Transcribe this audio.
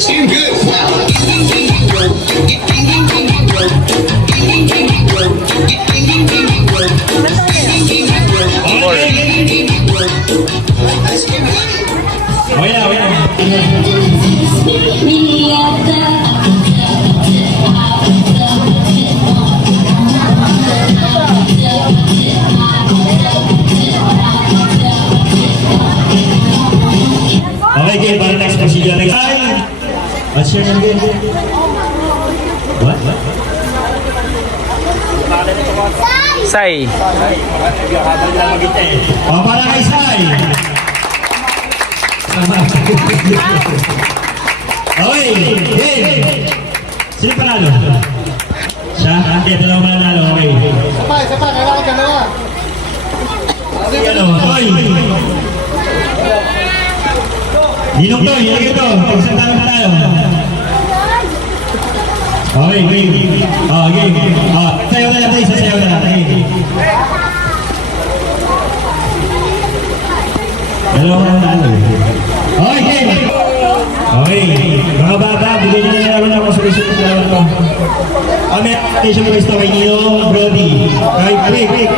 Seem good. Okay na, okay na. Okay, game. Para next procedure. Next time. What's your name again? What? Sai. Oh, para kay Sai. Okay, game. Sino panalo? Siya? Hindi, dalawa mananalo. Okay. Isa pa, kailangan dalawa. Ano? Toy. Ninong Toy, ilagay ito. Isang talo na tayo. Okay, game. Game. Sayaw na natin, sasayaw na natin. Dalawa mananalo. Okay, game. Okay, mga bata, bigyan nyo na naman ako solusyon sa lahat ko. May application mo ito kay Ninong Brody. Kay Quick.